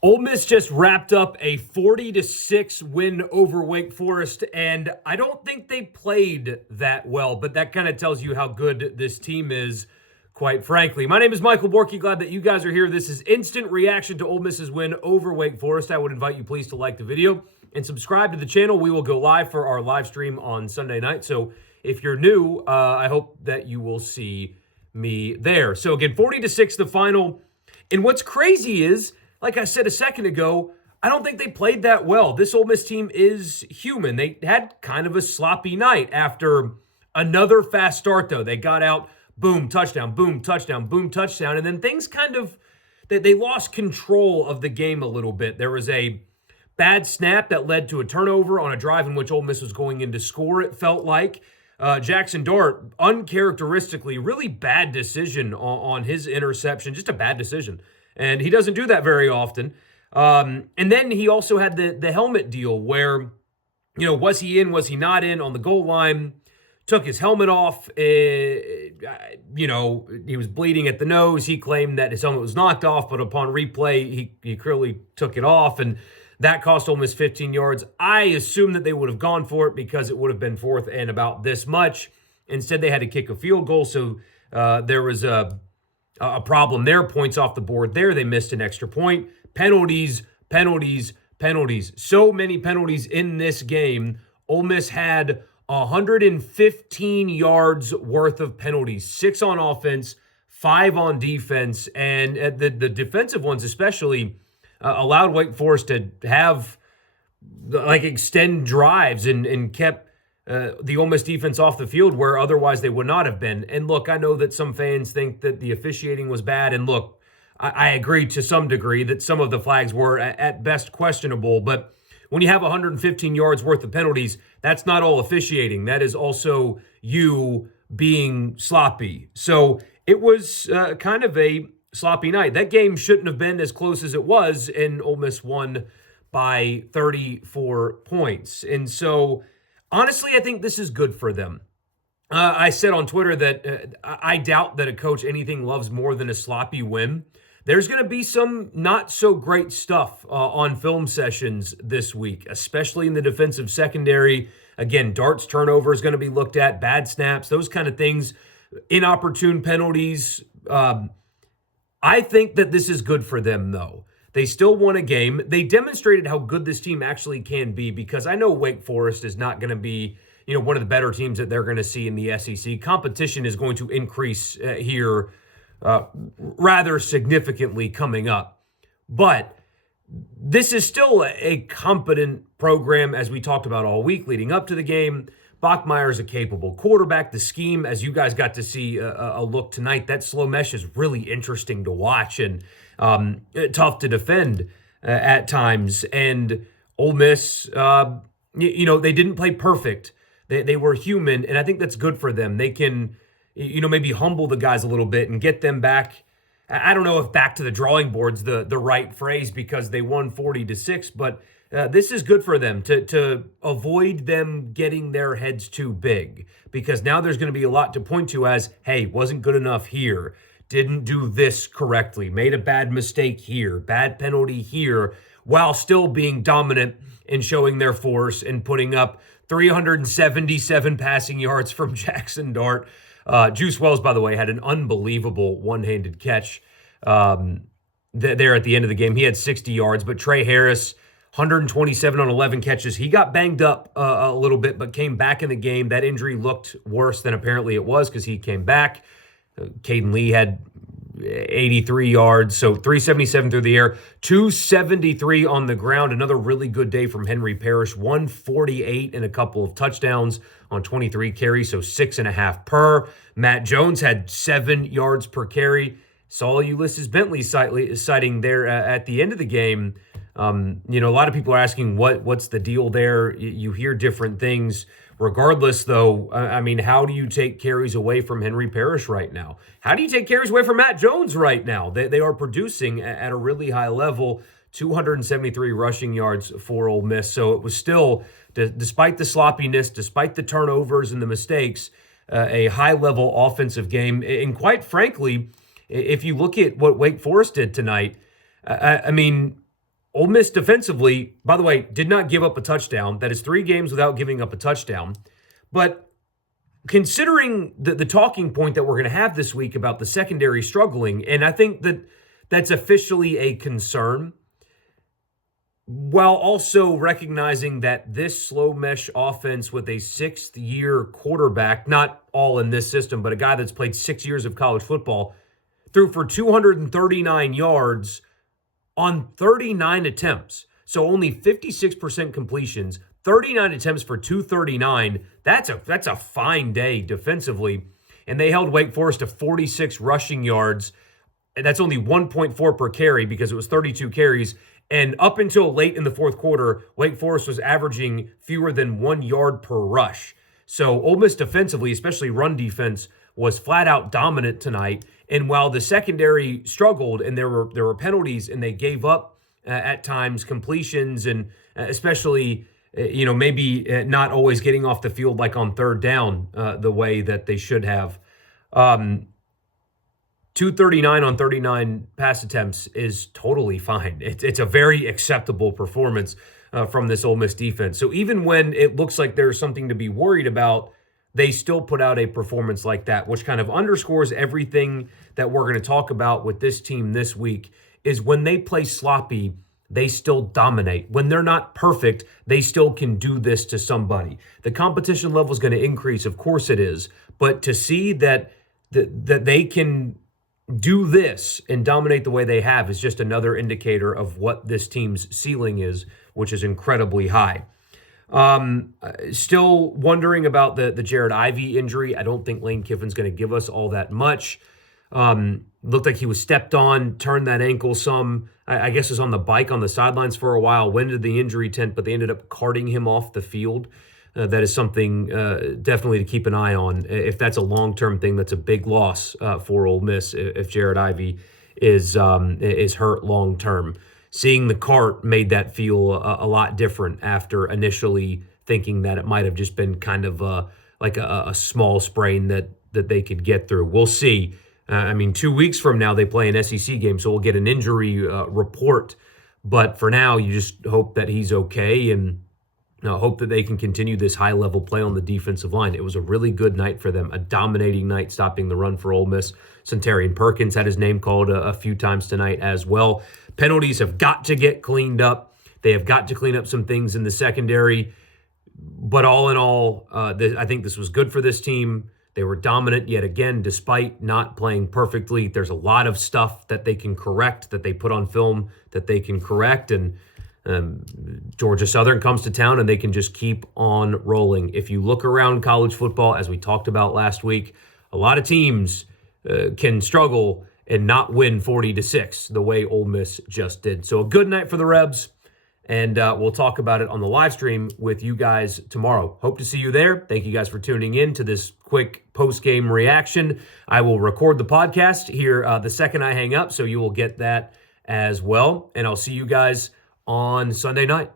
Ole Miss just wrapped up a 40-6 win over Wake Forest, and I don't think they played that well, but that kind of tells you how good this team is, quite frankly. My name is Michael Borky. Glad that you guys are here. This is instant reaction to Ole Miss's win over Wake Forest. I would invite you please to like the video and subscribe to the channel. We will go live for our live stream on Sunday night, so if you're new, I hope that you will see me there. So again, 40-6 the final, and what's crazy is, like I said a second ago, I don't think they played that well. This Ole Miss team is human. They had kind of a sloppy night after another fast start, though. They got out, boom, touchdown, boom, touchdown, boom, touchdown, and then things kind of, they lost control of the game a little bit. There was a bad snap that led to a turnover on a drive in which Ole Miss was going in to score, it felt like. Jackson Dart, uncharacteristically, really bad decision on his interception, just a bad decision. And he doesn't do that very often. And then he also had the helmet deal where, was he in, was he not in on the goal line? Took his helmet off. He was bleeding at the nose. He claimed that his helmet was knocked off, but upon replay, he clearly took it off. And that cost Ole Miss 15 yards. I assume that they would have gone for it because it would have been fourth and about this much. Instead, they had to kick a field goal. So there was a problem there. Points off the board there. They missed an extra point. Penalties, penalties, penalties. So many penalties in this game. Ole Miss had 115 yards worth of penalties. 6 on offense, 5 on defense. And the defensive ones especially allowed Wake Forest to have, extend drives and kept the Ole Miss defense off the field where otherwise they would not have been. And look, I know that some fans think that the officiating was bad. And look, I agree to some degree that some of the flags were at best questionable. But when you have 115 yards worth of penalties, that's not all officiating. That is also you being sloppy. So it was kind of a sloppy night. That game shouldn't have been as close as it was, and Ole Miss won by 34 points. And so honestly, I think this is good for them. I said on Twitter that I doubt that a coach anything loves more than a sloppy win. There's going to be some not so great stuff on film sessions this week, especially in the defensive secondary. Again, Dart's turnover is going to be looked at, bad snaps, those kind of things, inopportune penalties. I think that this is good for them, though. They still won a game. They demonstrated how good this team actually can be, because I know Wake Forest is not going to be, one of the better teams that they're going to see in the SEC. Competition is going to increase here rather significantly coming up. But this is still a competent program, as we talked about all week leading up to the game. Bachmeier is a capable quarterback. The scheme, as you guys got to see a look tonight, that slow mesh is really interesting to watch and tough to defend at times. And Ole Miss, they didn't play perfect. They were human, and I think that's good for them. They can, maybe humble the guys a little bit and get them back. I don't know if back to the drawing board's the right phrase, because they won 40-6, but this is good for them to avoid them getting their heads too big, because now there's going to be a lot to point to as, hey, wasn't good enough here, didn't do this correctly, made a bad mistake here, bad penalty here, while still being dominant and showing their force and putting up 377 passing yards from Jackson Dart. Juice Wells, by the way, had an unbelievable one-handed catch there at the end of the game. He had 60 yards, but Trey Harris, 127 on 11 catches. He got banged up a little bit, but came back in the game. That injury looked worse than apparently it was, because he came back. Caden Lee had 83 yards, so 377 through the air, 273 on the ground. Another really good day from Henry Parrish, 148 and a couple of touchdowns on 23 carries, so 6.5 per. Matt Jones had 7 yards per carry. Saw Ulysses Bentley citing there at the end of the game. A lot of people are asking what's the deal there. You hear different things. Regardless, though, how do you take carries away from Henry Parrish right now? How do you take carries away from Matt Jones right now? They are producing at a really high level, 273 rushing yards for Ole Miss. So it was still, despite the sloppiness, despite the turnovers and the mistakes, a high-level offensive game. And quite frankly, if you look at what Wake Forest did tonight, Ole Miss defensively, by the way, did not give up a touchdown. That is 3 games without giving up a touchdown. But considering the talking point that we're going to have this week about the secondary struggling, and I think that that's officially a concern, while also recognizing that this slow mesh offense with a 6th-year quarterback, not all in this system, but a guy that's played 6 years of college football, threw for 239 yards on 39 attempts. So only 56% completions, 39 attempts for 239. That's a fine day defensively. And they held Wake Forest to 46 rushing yards. And that's only 1.4 per carry because it was 32 carries. And up until late in the fourth quarter, Wake Forest was averaging fewer than 1 yard per rush. So Ole Miss defensively, especially run defense, was flat out dominant tonight. And while the secondary struggled and there were penalties and they gave up at times completions and especially maybe not always getting off the field like on third down the way that they should have. 239 on 39 pass attempts is totally fine. It's a very acceptable performance from this Ole Miss defense. So even when it looks like there's something to be worried about, they still put out a performance like that, which kind of underscores everything that we're going to talk about with this team this week, is when they play sloppy, they still dominate. When they're not perfect, they still can do this to somebody. The competition level is going to increase, of course it is, but to see that they can do this and dominate the way they have is just another indicator of what this team's ceiling is, which is incredibly high. Still wondering about the Jared Ivey injury. I don't think Lane Kiffin's going to give us all that much. Looked like he was stepped on, turned that ankle some. I guess was on the bike on the sidelines for a while, went into the injury tent, but they ended up carting him off the field. That is something definitely to keep an eye on. If that's a long-term thing, that's a big loss for Ole Miss if Jared Ivey is hurt long-term. Seeing the cart made that feel a lot different after initially thinking that it might have just been kind of like a small sprain that they could get through. We'll see. 2 weeks from now they play an SEC game, so we'll get an injury report. But for now, you just hope that he's okay and hope that they can continue this high-level play on the defensive line. It was a really good night for them, a dominating night stopping the run for Ole Miss. Centarian Perkins had his name called a few times tonight as well. Penalties have got to get cleaned up. They have got to clean up some things in the secondary. But all in all, I think this was good for this team. They were dominant yet again, despite not playing perfectly. There's a lot of stuff that they can correct, that they put on film that they can correct. And Georgia Southern comes to town and they can just keep on rolling. If you look around college football, as we talked about last week, a lot of teams can struggle and not win 40-6 the way Ole Miss just did. So a good night for the Rebs, and we'll talk about it on the live stream with you guys tomorrow. Hope to see you there. Thank you guys for tuning in to this quick post-game reaction. I will record the podcast here the second I hang up, so you will get that as well. And I'll see you guys on Sunday night.